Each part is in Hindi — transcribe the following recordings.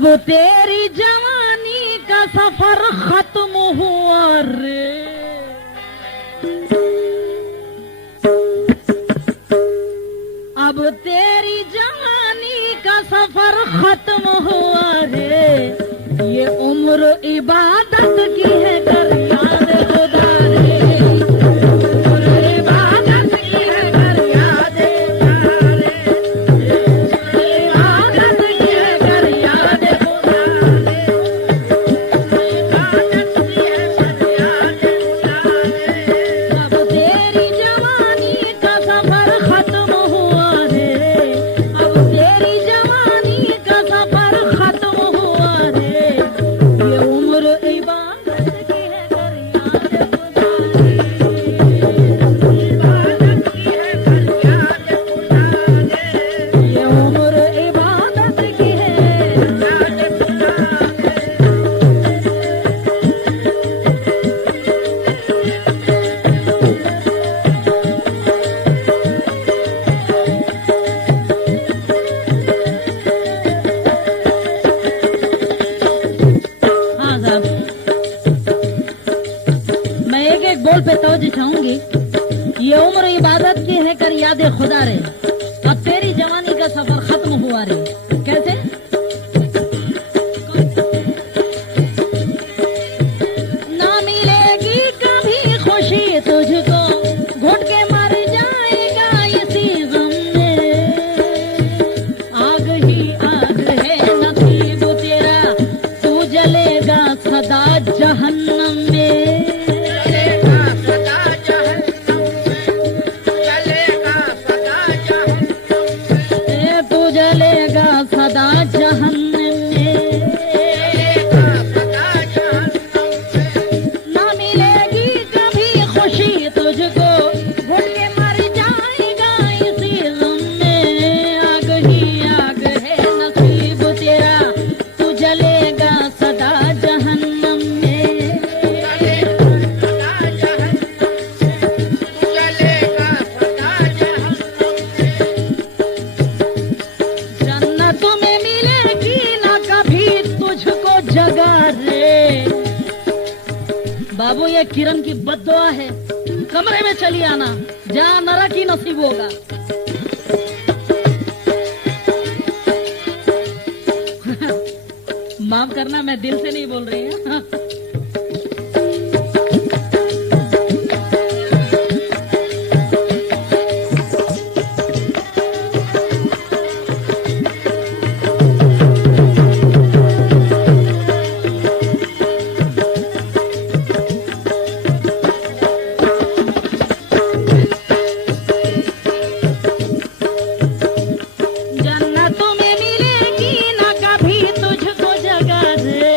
अब तेरी जवानी का सफर खत्म हुआ रे। अब तेरी जवानी का सफर खत्म हुआ रे। ये उम्र इबादत की है कर याद खुदा रे। उम्र इबादत की है कर याद खुदा रे। इबादत की है कर याद खुदा रे। इबादत की है कर याद खुदा रे। अब तेरी जवानी का सफर खत्म हुआ रे। अब तेरी जवानी का सफर खत्म हुआ रे। ये उम्र इबादत की है कर याद खुदा रे। इबादत की है कर याद खुदा रे। ये उम्र इबादत की है याद खुदा रे। हाँ साहब, मैं एक एक बोल पे तवज्जो चाहूंगी। ये उम्र इबादत की है कर याद खुदा रे। अब तेरी जवानी का सफर खत्म हुआ रे। कैसे? ना मिलेगी कभी खुशी तुझको, घुट के मर जाएगा इसी गम में। आग ही आग है नसीब तेरा, तू जलेगा सदा जहन्नम में। जलेगा सदा जहन्नम में, जलेगा सदा जहन्नम में। तू जलेगा सदा जहन्नम में। जलेगा सदा जहन्नम में। ना मिलेगी कभी खुशी तुझको, घुट के मर जाएगा इसी गम में। आग ही आग है नसीब तेरा, तू जलेगा सदा जहन्नम में। जलेगा सदा जहन्नम में, तू जलेगा सदा जहन्नम में। जन्नत में मिलेगी ना कभी तुझको जगह रे। बाबू ये किरण की बद्दुआ है, कमरे में चली आना जहाँ नरक ही नसीब होगा। माफ करना, मैं दिल से नहीं बोल रही हूँ। जन्नत में मिलेगी ना कभी तुझको जगह रे।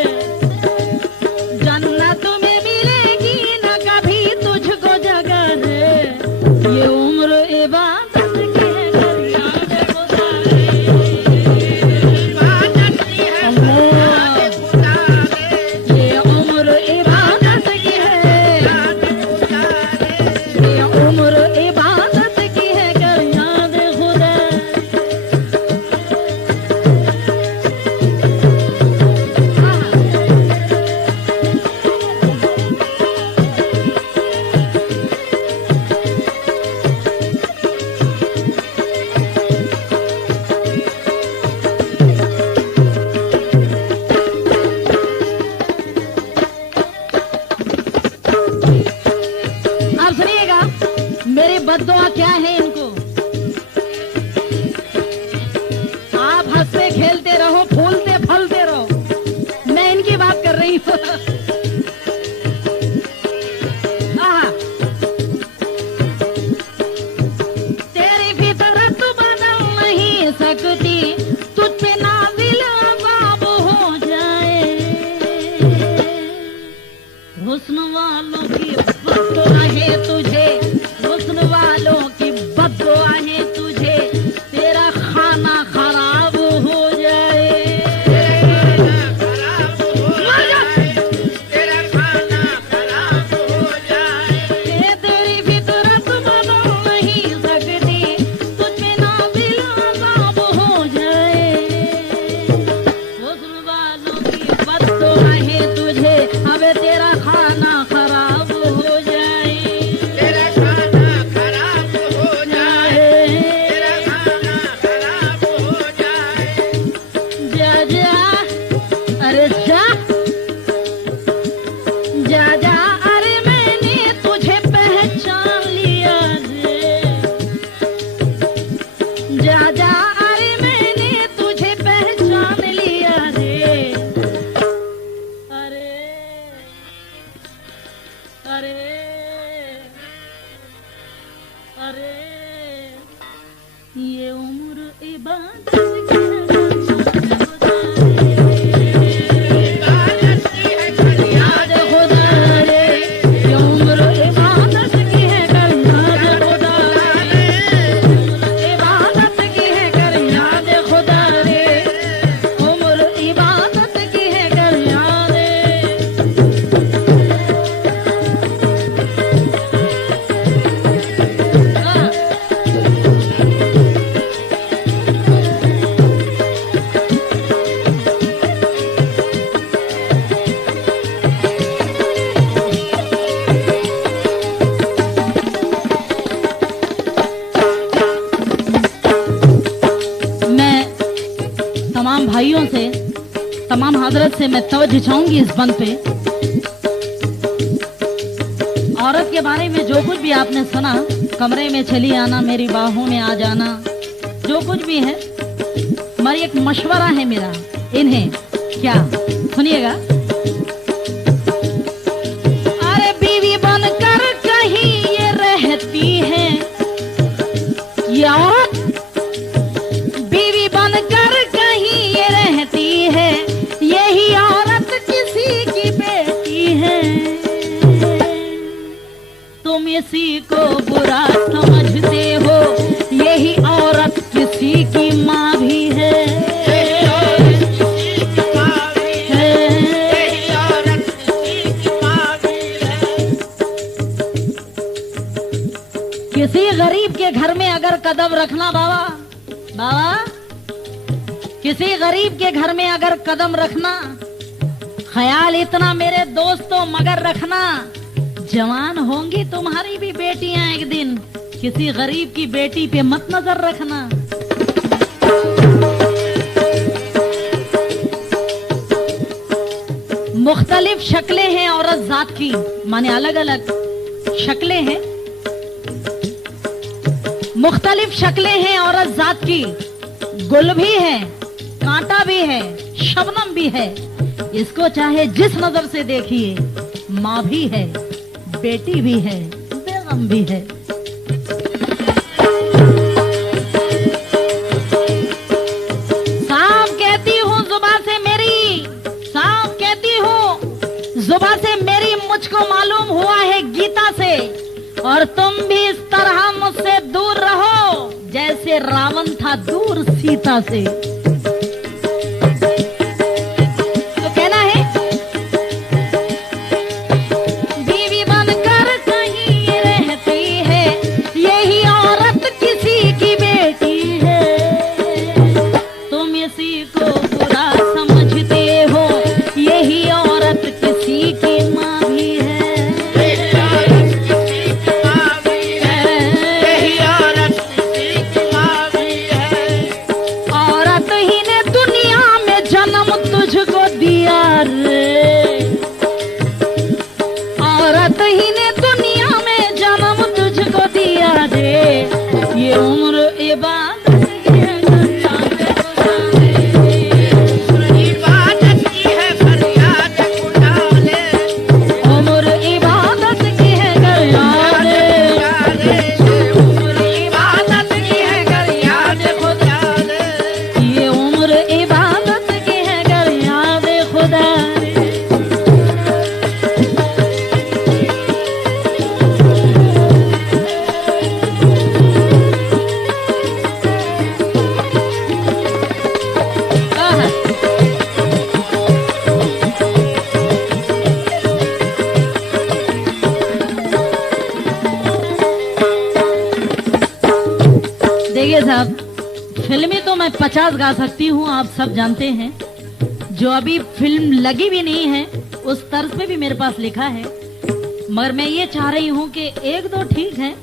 तमाम हजरत से मैं तवज्जो चाहूंगी इस बंद पे। औरत के बारे में जो कुछ भी आपने सुना, कमरे में चली आना, मेरी बाहों में आ जाना, जो कुछ भी है, हमारी एक मशवरा है मेरा इन्हें, क्या सुनिएगा। अरे बीवी बनकर कहीं ये रहती है, ये औरत बीवी बनकर कहीं ये रहती है, यही औरत किसी की बेटी है। तुम इसी को बुरा समझते हो, यही औरत किसी की माँ भी है। किसी गरीब के घर में अगर कदम रखना, बाबा किसी गरीब के घर में अगर कदम रखना, ख्याल इतना मेरे दोस्तों मगर रखना, जवान होंगी तुम्हारी भी बेटियां एक दिन, किसी गरीब की बेटी पे मत नजर रखना। मुख्तलिफ शक्लें हैं औरत जात की, माने अलग अलग शक्लें हैं, मुख्तलिफ शक्लें हैं औरत जात की। गुल भी है, कांटा भी है, शबनम भी है, इसको चाहे जिस नजर से देखिए, माँ भी है, बेटी भी है, बेगम भी है। साफ कहती हूँ जुबान से मेरी, साफ कहती हूँ जुबान से मेरी, मुझको मालूम हुआ है गीता से, और तुम भी इस तरह मुझसे दूर रहो जैसे रावण था दूर सीता से। तो कहना है बीवी बनकर कहीं ये रहती है, यही औरत किसी की बेटी है। तुम इसी को बुरा समझते हो, यही औरत किसी की माँ भी है। औरत ही ने दुनिया में जन्म तुझको दिया रे, ये उम्र इबादत की है, इबादत की है, फरियाद खुदा ले, उम्र इबादत की है, कर याद, उम्र इबादत की है, कर याद खुदा ले, ये उम्र इबादत की है, कर याद खुदा। देखिए साहब, फिल्में तो मैं 50 गा सकती हूँ, आप सब जानते हैं। जो अभी फिल्म लगी भी नहीं है उस तर्ज पे भी मेरे पास लिखा है, मगर मैं ये चाह रही हूँ कि एक दो ठीक है।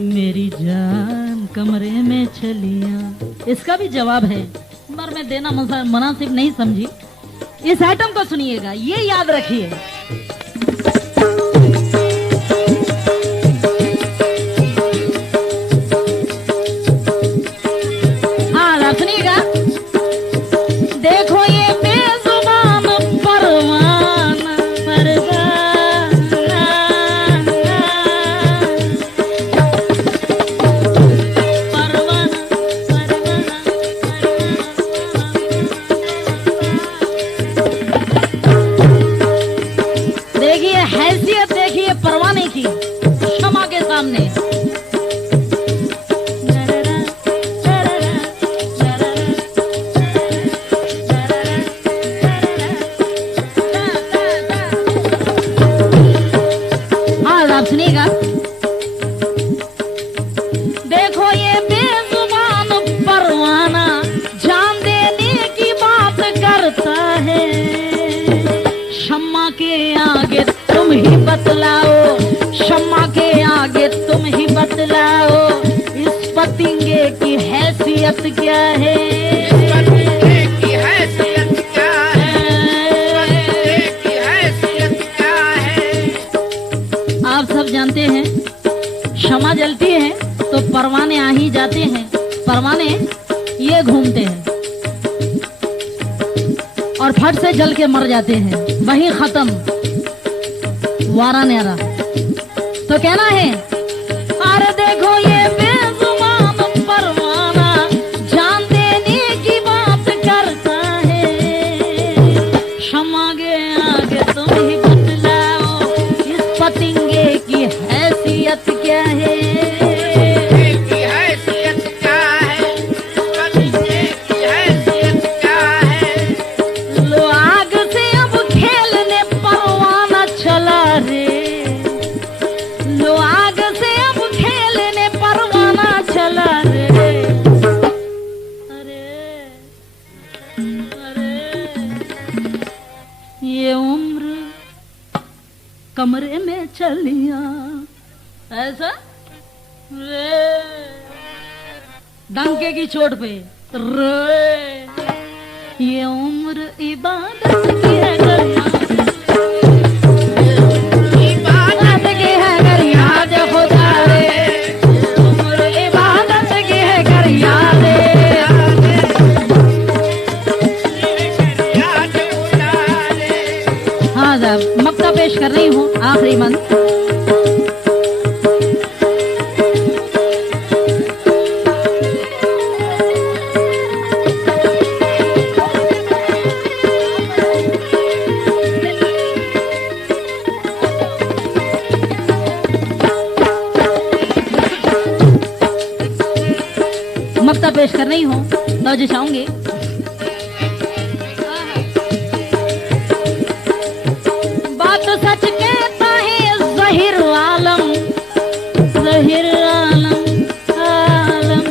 मेरी जान कमरे में चलिया, इसका भी जवाब है, मगर मैं देना मुनासिब नहीं समझी। इस आइटम को सुनिएगा, ये याद रखिए। सुनिएगा, देखो ये बेजुबान परवाना परवाना, परवाना परवाना, देखिए हैसियत, देखिए परवाने की शमा के सामने। सुनिएगा, देखो ये बेजुबान परवाना जान देने की बात करता है, शम्मा के आगे तुम ही बतलाओ, शम्मा के आगे तुम ही बतलाओ, इस पतिंगे की हैसियत क्या है, इस पतिंगे की हैसियत क्या है। परवाने आ ही जाते हैं, परवाने ये घूमते हैं और फट से जल के मर जाते हैं, वही खत्म, वारा न्यारा। तो कहना है, अरे देखो ये बेजुबान परवाना जान देने की बात करता है, आगे आगे तुम ही बतलाओ इस पतंगे की हैसियत क्या है। कमरे में चलिया ऐसा रे, डंके की चोट पे रे, ये उम्र इबादत की है गरिया, इबादत की है गरिया दे खुदा रे, उम्र इबादत की है गरिया दे। हाँ साहब, मक्ता पेश कर रही हूँ आखिरी मंद। मक्ता पेश कर रही हूँ तो जी चाहूंगी। बात सच कहता है ज़हीर आलम, ज़हीर आलम, आलम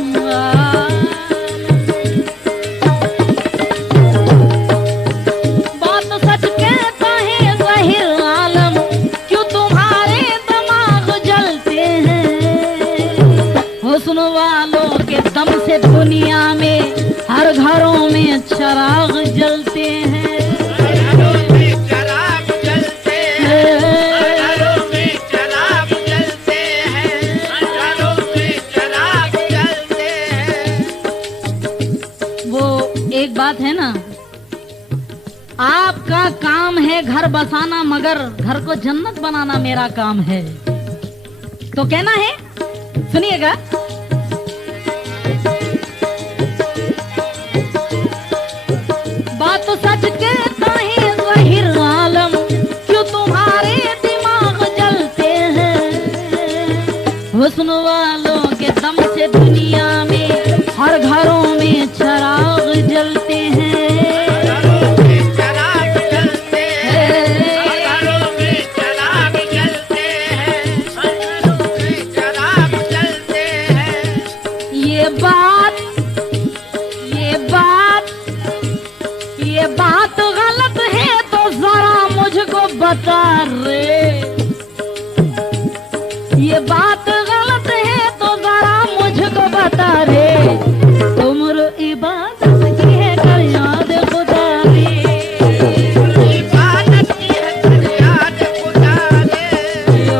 बात सच कहता है ज़हीर आलम, क्यों तुम्हारे दिमाग जलते हैं, हुस्न वालों के दम से दुनिया में हर घरों में चिराग जलते हैं। एक बात है ना, आपका काम है घर बसाना, मगर घर को जन्नत बनाना मेरा काम है। तो कहना है, सुनिएगा, बात तो सच कहता है ज़हीर आलम, क्यों तुम्हारे दिमाग जलते हैं, हुस्न वालों के दम से दुनिया में हर घरों में चिराग जलते हैं। ये बात गलत है तो जरा मुझको बता रे, ये बात गलत है तो जरा मुझको बता रे, उम्र इबादत की है कर याद खुदा रे, इबादत की है कर याद खुदा रे,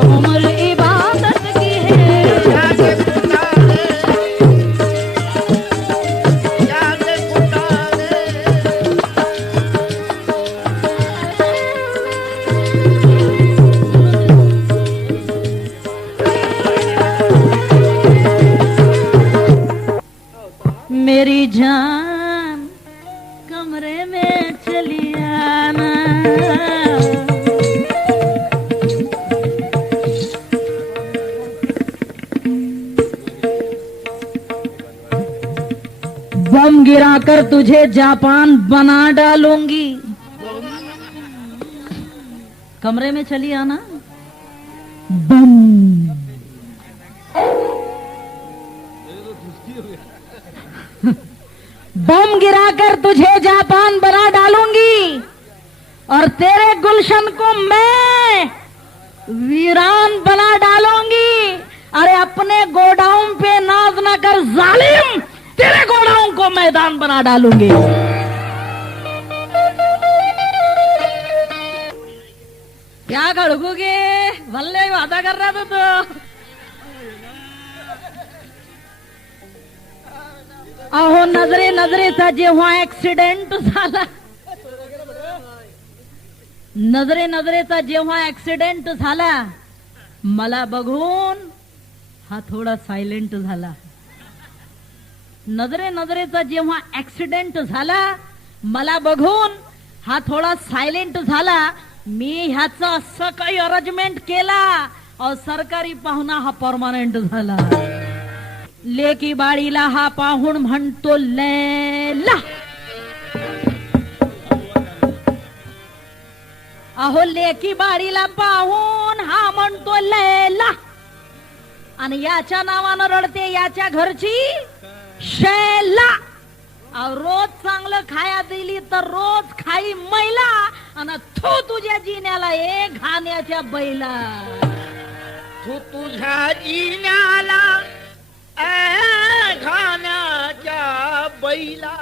उम्र इबादत की है याद खुदा रे, याद खुदा रे। मेरी जान कमरे में चली आना, बम गिराकर तुझे जापान बना डालूंगी, कमरे में चली आना, बम बम गिराकर तुझे जापान बना डालूंगी और तेरे गुलशन को मैं वीरान बना डालूंगी। अरे अपने गोडाउन पे नाज न कर जालिम, तेरे गोडाउन को मैदान बना डालूंगी। क्या खड़कूगे, भल्ले वादा कर रहा था तो अहो नजरे नजरेचा जेव्हा ऍक्सिडेंट झाला, नजरे नजरेचा जेव्हा ऍक्सिडेंट झाला, मला बघून हा थोडा सायलेंट झाला. नजरे नजरेचा जेव्हा ऍक्सिडेंट झाला, मला बघून हा थोडा सायलेंट झाला. मी ह्याचं असं काही अरेंजमेंट केला, अहो सरकारी पाहुणा हा परमानंट झाला. लेकी बाळीला हा पाहुण म्हणतो लैला. अहो लेकी बाळीला पाहून हा म्हणतो लैला, आणि याच्या नावानं रडते याच्या घरची शैला. रोज चांगलं खाया दिली तर रोज खाई मैला, आणि थू तुझ्या जिन्याला ए घाण्याच्या बैला. तू तुझ्या जिन्याला घाण्याच्या बैला.